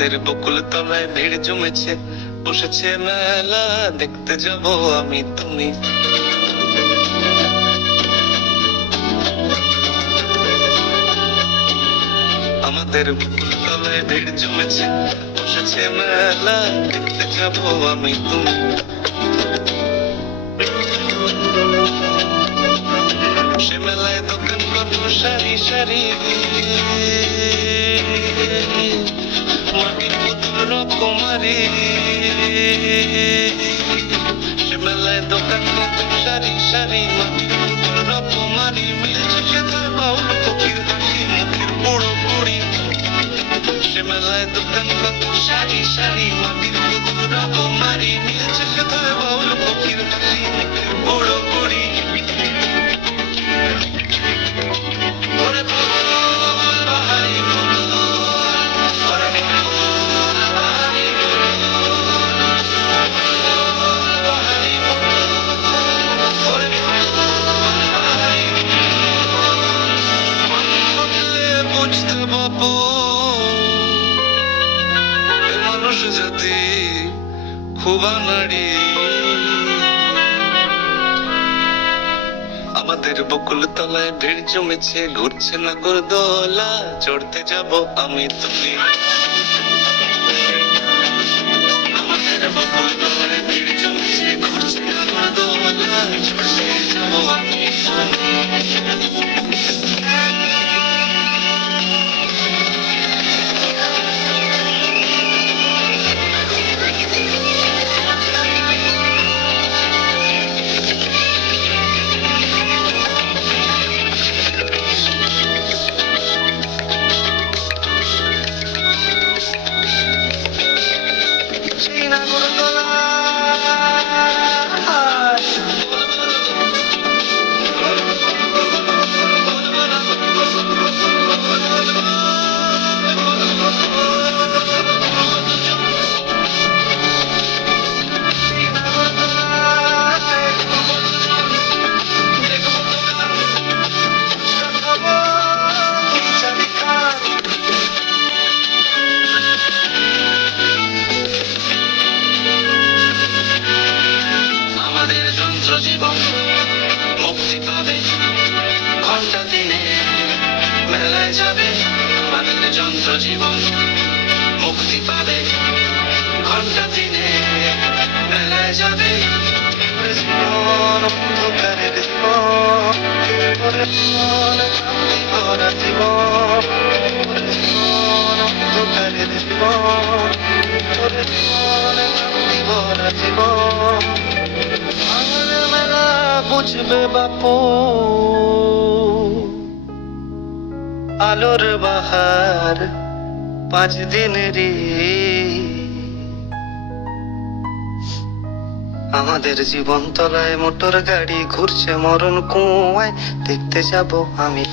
আমাদের বকুল তলায় ভিড় জমেছে, বসেছে মেলা, দেখতে যাব আমি তুমি। আমাদের বকুল তলায় ভিড় জমেছে, বসেছে মেলা, দেখতে যাব আমি তুমি। সে মেলায় দোকান কত সারি সারি, মাটির পুতুল রকমারি। সে মেলায় দোকান কত সারি সারি, মাটির পুতুল রকমারি। মিলছে সেথায় বাউল কোকির হাসি, মুখের বুড়ো বুড়ি। সে মেলায় দোকান কত সারি সারি, মাটির পুতুল রকমারি। মিলছে সেথায় বাউল কোকির হাসি, মুখের বুড়ো বুড়ি। ওরে বকুল বাহারি বকুল, ওরে বকুল বাহারি বাহারি বকুল, ওরে বকুল বাহারি বকুল। বুঝতে বাপু এ মানুষ জাতি খুব আনাড়ি। আমাদের বকুল তলায় ভিড় জমেছে, ঘুরছে নাগরদোলা, চড়তে যাব আমি তুমি। আমাদের বকুল তলায় ভিড় জমেছে, ঘুরছে নাগরদোলা, চড়তে যাব আমি তুমি। সেই নাগরদোলায় আমাদের যন্ত্র জীবন মুক্তি পাবে ঘন্টা দিনে, মেলায় যাবে। আমাদের যন্ত্র জীবন মুক্তি পাবে ঘন্টা দিনে, মেলায় যাবে। ওরে জীবন অন্ধকারের জীবন, ওরে জীবন ক্লান্তি ভরা জীবন, ওরে জীবন অন্ধকারের জীবন, ওরে জীবন ক্লান্তি ভরা জীবন। আমার মেলা বুঝবে বাপু আলোর বাহার 5 দিনেরই। আমাদের জীবন তলায় মোটর গাড়ি ঘুরছে মরণ কুয়ায়, দেখতে যাব আমি।